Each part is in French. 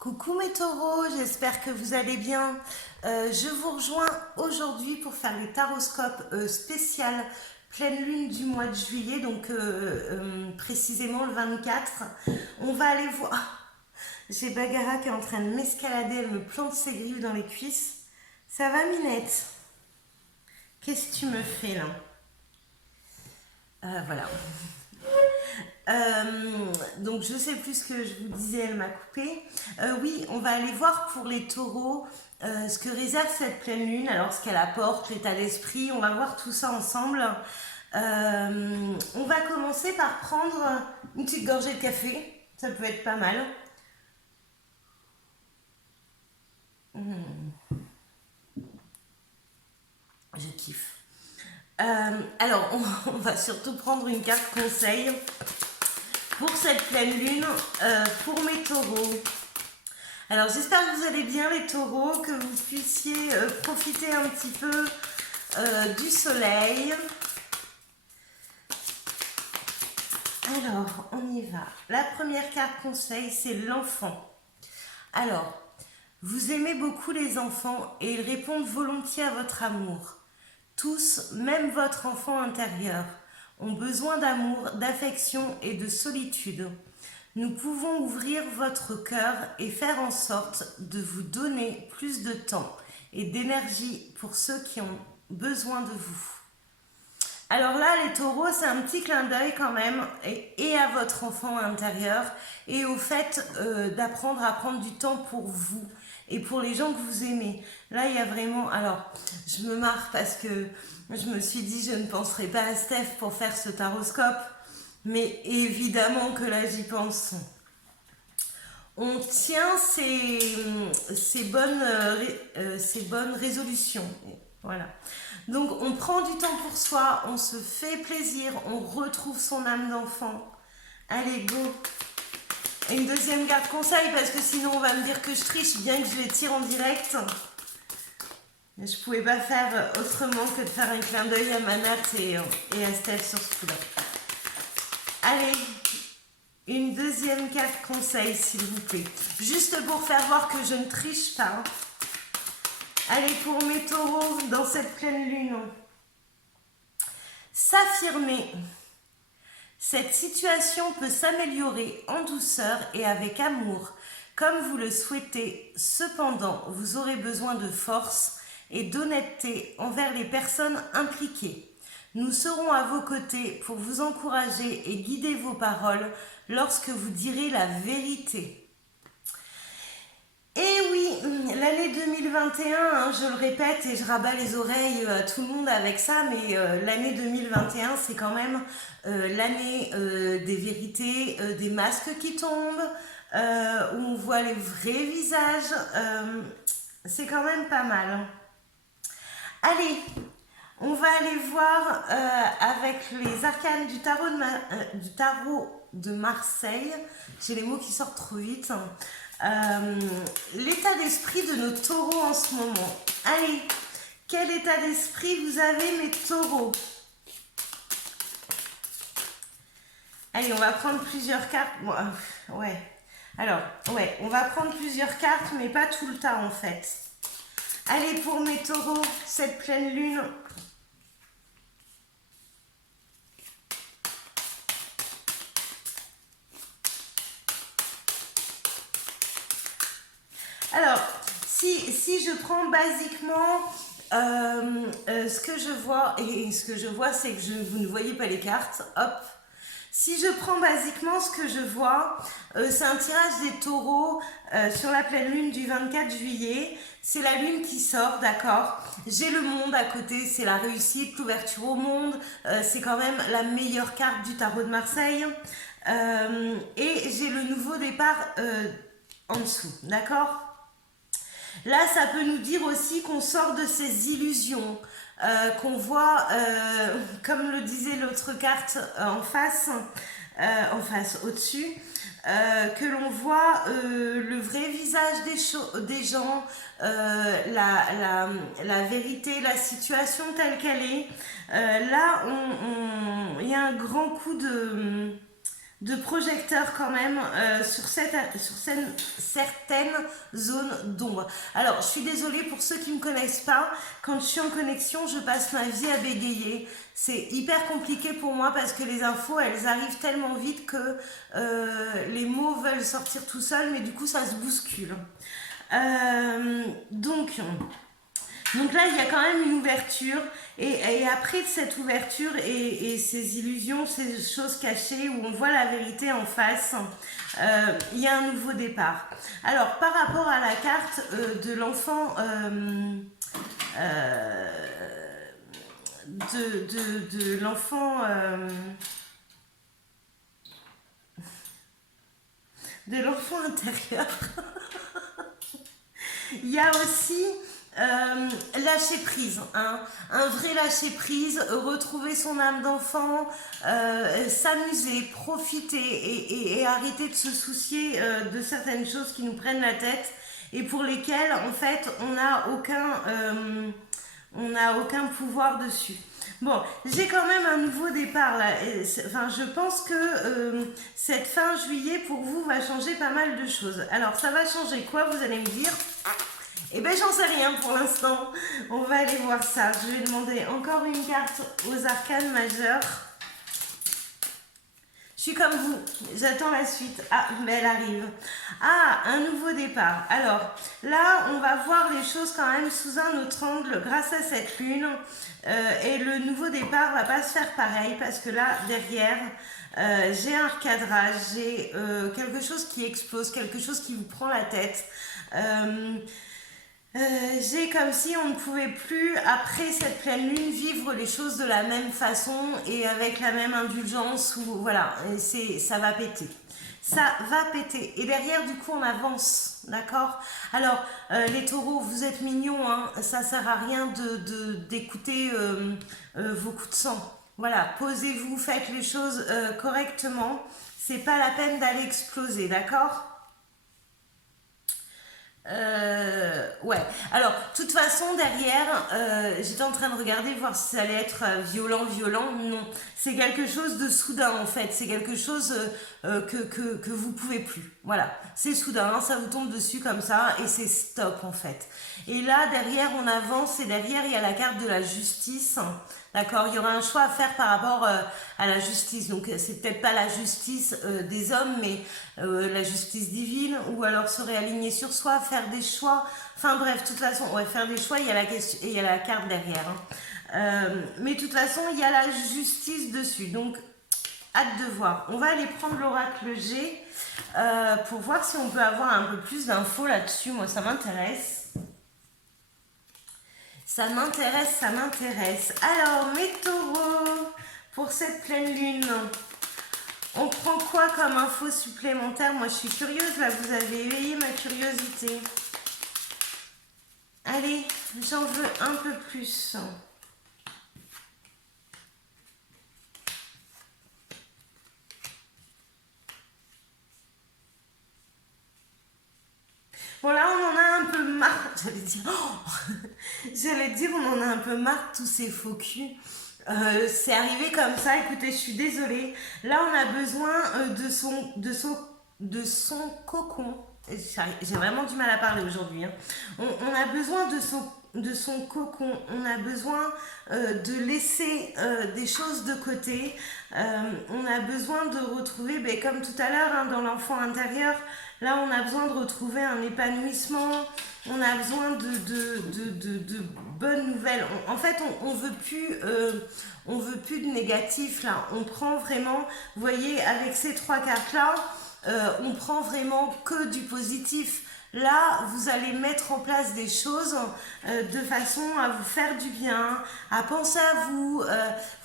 Coucou mes taureaux, j'espère que vous allez bien. Je vous rejoins aujourd'hui pour faire les taroscopes spécial pleine lune du mois de juillet, donc précisément le 24. On va aller voir. J'ai Bagara qui est en train de m'escalader, elle me plante ses griffes dans les cuisses. Ça va Minette? Qu'est-ce que tu me fais là? Voilà. Donc je sais plus ce que je vous disais, elle m'a coupé. Oui, on va aller voir pour les taureaux ce que réserve cette pleine lune, alors ce qu'elle apporte, l'état d'esprit, on va voir tout ça ensemble. On va commencer par prendre une petite gorgée de café, ça peut être pas mal. Je kiffe. Alors, on va surtout prendre une carte conseil pour cette pleine lune, pour mes taureaux. Alors j'espère que vous allez bien les taureaux, que vous puissiez profiter un petit peu du soleil. Alors on y va. La première carte conseil, c'est l'enfant. Alors, vous aimez beaucoup les enfants et ils répondent volontiers à votre amour. Tous, même votre enfant intérieur, ont besoin d'amour, d'affection et de solitude. Nous pouvons ouvrir votre cœur et faire en sorte de vous donner plus de temps et d'énergie pour ceux qui ont besoin de vous. Alors là, les taureaux, c'est un petit clin d'œil quand même, et à votre enfant intérieur, et au fait d'apprendre à prendre du temps pour vous, et pour les gens que vous aimez. Là, il y a vraiment... Alors, je me marre parce que je me suis dit, je ne penserai pas à Steph pour faire ce taroscope, mais évidemment que là, j'y pense. On tient ces bonnes résolutions. Voilà. Donc on prend du temps pour soi, on se fait plaisir, on retrouve son âme d'enfant. Allez, go. Et une deuxième carte conseil, parce que sinon on va me dire que je triche, bien que je les tire en direct. Je pouvais pas faire autrement que de faire un clin d'œil à Manat et à Steph sur ce coup-là. Allez, une deuxième carte conseil, s'il vous plaît. Juste pour faire voir que je ne triche pas. Allez, pour mes taureaux, dans cette pleine lune. S'affirmer. Cette situation peut s'améliorer en douceur et avec amour, comme vous le souhaitez. Cependant, vous aurez besoin de force et d'honnêteté envers les personnes impliquées. Nous serons à vos côtés pour vous encourager et guider vos paroles lorsque vous direz la vérité. Et oui, l'année 2021, hein, je le répète et je rabats les oreilles à tout le monde avec ça, mais l'année 2021, c'est quand même l'année des vérités, des masques qui tombent, où on voit les vrais visages. C'est quand même pas mal. Allez, on va aller voir avec les arcanes du tarot de Marseille. J'ai les mots qui sortent trop vite. L'état d'esprit de nos taureaux en ce moment. Allez, quel état d'esprit vous avez mes taureaux? Allez, on va prendre plusieurs cartes. Ouais. Alors, ouais, on va prendre plusieurs cartes, mais pas tout le temps en fait. Allez, pour mes taureaux, cette pleine lune. Alors, si je prends basiquement ce que je vois, et ce que je vois, c'est que vous ne voyez pas les cartes, hop. Si je prends basiquement ce que je vois, c'est un tirage des taureaux sur la pleine lune du 24 juillet. C'est la lune qui sort, d'accord. J'ai le monde à côté, c'est la réussite, l'ouverture au monde. C'est quand même la meilleure carte du tarot de Marseille. Et j'ai le nouveau départ en dessous, d'accord. Là, ça peut nous dire aussi qu'on sort de ces illusions, qu'on voit, comme le disait l'autre carte en face, au-dessus, que l'on voit le vrai visage des gens, la vérité, la situation telle qu'elle est. Là, il y a un grand coup de projecteur quand même certaines zones d'ombre. Alors, je suis désolée pour ceux qui ne me connaissent pas, quand je suis en connexion, je passe ma vie à bégayer. C'est hyper compliqué pour moi parce que les infos, elles arrivent tellement vite que les mots veulent sortir tout seuls, mais du coup, ça se bouscule. Donc là, il y a quand même une ouverture. Et après cette ouverture et ces illusions, ces choses cachées où on voit la vérité en face, il y a un nouveau départ. Alors, par rapport à la carte de l'enfant... de l'enfant... de l'enfant intérieur. Il y a aussi lâcher prise, hein, un vrai lâcher prise, retrouver son âme d'enfant, s'amuser, profiter et arrêter de se soucier de certaines choses qui nous prennent la tête et pour lesquelles en fait on n'a aucun pouvoir dessus. Bon, j'ai quand même un nouveau départ là. Enfin, je pense que cette fin juillet pour vous va changer pas mal de choses. Alors, ça va changer quoi, vous allez me dire? Eh ben, j'en sais rien pour l'instant. On va aller voir ça. Je vais demander encore une carte aux arcanes majeures. Je suis comme vous, j'attends la suite. Ah, mais elle arrive. Ah, un nouveau départ. Alors, là, on va voir les choses quand même sous un autre angle grâce à cette lune. Et le nouveau départ va pas se faire pareil parce que là, derrière, j'ai un recadrage, j'ai quelque chose qui explose, quelque chose qui vous prend la tête. J'ai comme si on ne pouvait plus, après cette pleine lune, vivre les choses de la même façon et avec la même indulgence. Ou voilà, ça va péter. Ça va péter. Et derrière, du coup, on avance. D'accord? Alors, les taureaux, vous êtes mignons. Hein, ça sert à rien d'écouter vos coups de sang. Voilà, posez-vous, faites les choses correctement. C'est pas la peine d'aller exploser. D'accord? Ouais, alors, de toute façon, derrière, j'étais en train de regarder, voir si ça allait être violent. Non, c'est quelque chose de soudain en fait. C'est quelque chose que vous pouvez plus. Voilà, c'est soudain, hein, ça vous tombe dessus comme ça et c'est stop en fait. Et là, derrière, on avance et derrière, il y a la carte de la justice. D'accord, il y aura un choix à faire par rapport à la justice. Donc, c'est peut-être pas la justice des hommes, mais la justice divine, ou alors se réaligner sur soi, faire des choix. Enfin bref, de toute façon, ouais, faire des choix, il y a la question, et il y a la carte derrière. Hein. Mais de toute façon, il y a la justice dessus. Donc, hâte de voir. On va aller prendre l'oracle G pour voir si on peut avoir un peu plus d'infos là-dessus. Moi, ça m'intéresse. Ça m'intéresse. Alors, mes taureaux, pour cette pleine lune, on prend quoi comme info supplémentaire? Moi, je suis curieuse, là, vous avez éveillé ma curiosité. Allez, j'en veux un peu plus. Bon, là, on en a un peu marre. J'allais dire, on en a un peu marre de tous ces faux culs. C'est arrivé comme ça, écoutez, je suis désolée. Là, on a besoin de son cocon. J'ai vraiment du mal à parler aujourd'hui. Hein. On a besoin de son cocon. On a besoin de laisser des choses de côté. On a besoin de retrouver, ben, comme tout à l'heure, hein, dans l'enfant intérieur, là, on a besoin de retrouver un épanouissement. On a besoin de bonnes nouvelles. En fait, on veut plus de négatif là. On prend vraiment, vous voyez, avec ces trois cartes là, on prend vraiment que du positif. Là, vous allez mettre en place des choses de façon à vous faire du bien, à penser à vous.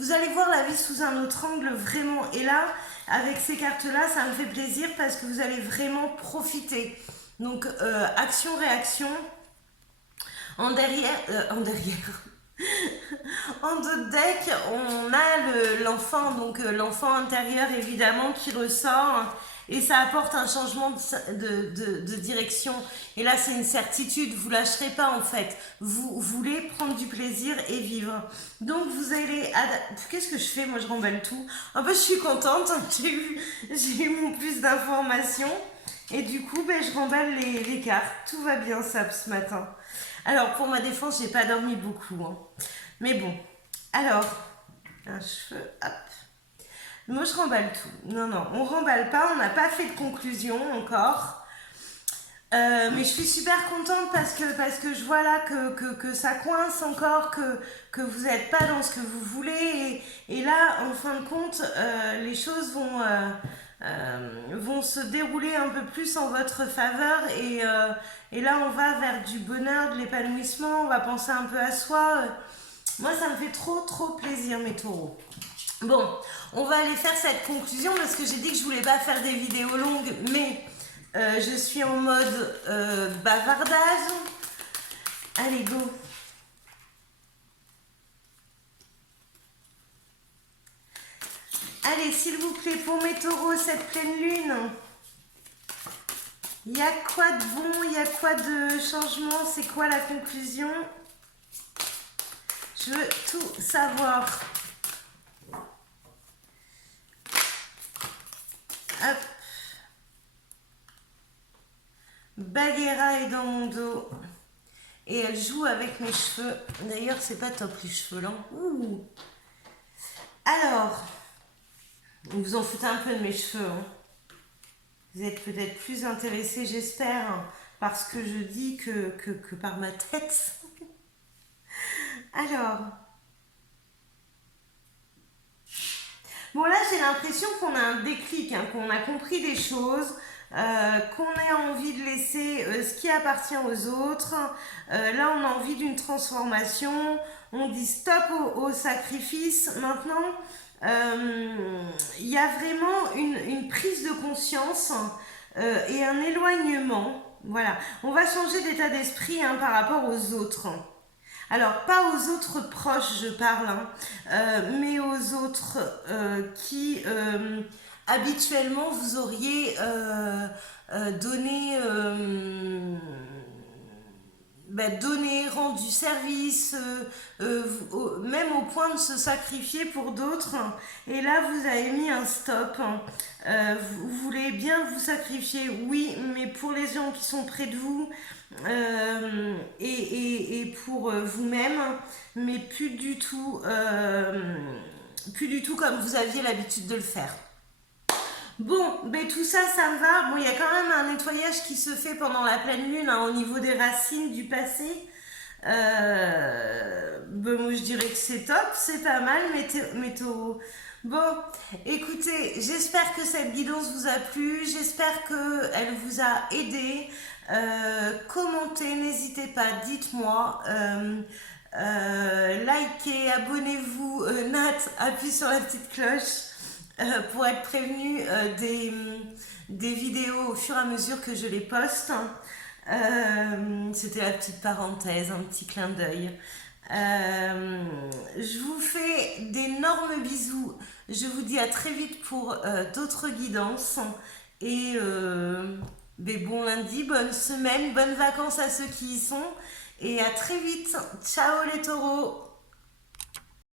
Vous allez voir la vie sous un autre angle vraiment. Et là, avec ces cartes-là, ça me fait plaisir parce que vous allez vraiment profiter. Donc, action-réaction. En derrière. En deux decks, on a l'enfant, donc l'enfant intérieur évidemment qui ressort. et ça apporte un changement de direction. Et là, c'est une certitude, vous lâcherez pas en fait. Vous voulez prendre du plaisir et vivre. Donc vous allez... Qu'est-ce que je fais? Moi, je remballe tout. En fait, je suis contente, j'ai eu mon plus d'informations. Et du coup, ben, je remballe les cartes. Tout va bien, ça, ce matin. Alors, pour ma défense, j'ai pas dormi beaucoup. Hein. Mais bon. Alors, un cheveu, hop. Moi, je remballe tout. Non, non, on remballe pas. On n'a pas fait de conclusion encore. Mais je suis super contente parce que je vois là que ça coince encore, que vous n'êtes pas dans ce que vous voulez. Et là, en fin de compte, les choses vont se dérouler un peu plus en votre faveur. Et là, on va vers du bonheur, de l'épanouissement. On va penser un peu à soi. Moi, ça me fait trop, trop plaisir, mes taureaux. Bon, on va aller faire cette conclusion parce que j'ai dit que je voulais pas faire des vidéos longues, mais je suis en mode bavardage. Allez, go. Allez, s'il vous plaît, pour mes taureaux, cette pleine lune, il y a quoi de bon, il y a quoi de changement, c'est quoi la conclusion? Je veux tout savoir. Hop. Bagheera est dans mon dos. Et elle joue avec mes cheveux. D'ailleurs, c'est pas top les cheveux là. Ouh. Alors, vous vous en foutez un peu de mes cheveux. Hein. Vous êtes peut-être plus intéressés, j'espère, hein, parce que je dis que par ma tête. Alors. Bon, là, j'ai l'impression qu'on a un déclic, hein, qu'on a compris des choses. Qu'on ait envie de laisser ce qui appartient aux autres. Là, on a envie d'une transformation. On dit stop au sacrifice. Maintenant, il y a vraiment une prise de conscience et un éloignement. Voilà. On va changer d'état d'esprit hein, par rapport aux autres. Alors, pas aux autres proches, je parle, hein, mais aux autres qui habituellement vous auriez donné, rendu service, même au point de se sacrifier pour d'autres. Et là, vous avez mis un stop. Vous voulez bien vous sacrifier, oui, mais pour les gens qui sont près de vous et pour vous-même, mais plus du tout comme vous aviez l'habitude de le faire. Bon, ben tout ça, ça me va. Bon, il y a quand même un nettoyage qui se fait pendant la pleine lune hein, au niveau des racines du passé. Ben moi, je dirais que c'est top, c'est pas mal, mes taureaux. Bon, écoutez, j'espère que cette guidance vous a plu, j'espère qu'elle vous a aidé. Commentez, n'hésitez pas, dites-moi. Likez, abonnez-vous. Nat, appuie sur la petite cloche. Pour être prévenu des vidéos au fur et à mesure que je les poste. C'était la petite parenthèse, un petit clin d'œil. Je vous fais d'énormes bisous. Je vous dis à très vite pour d'autres guidances. Et bon lundi, bonne semaine, bonnes vacances à ceux qui y sont. Et à très vite. Ciao les taureaux.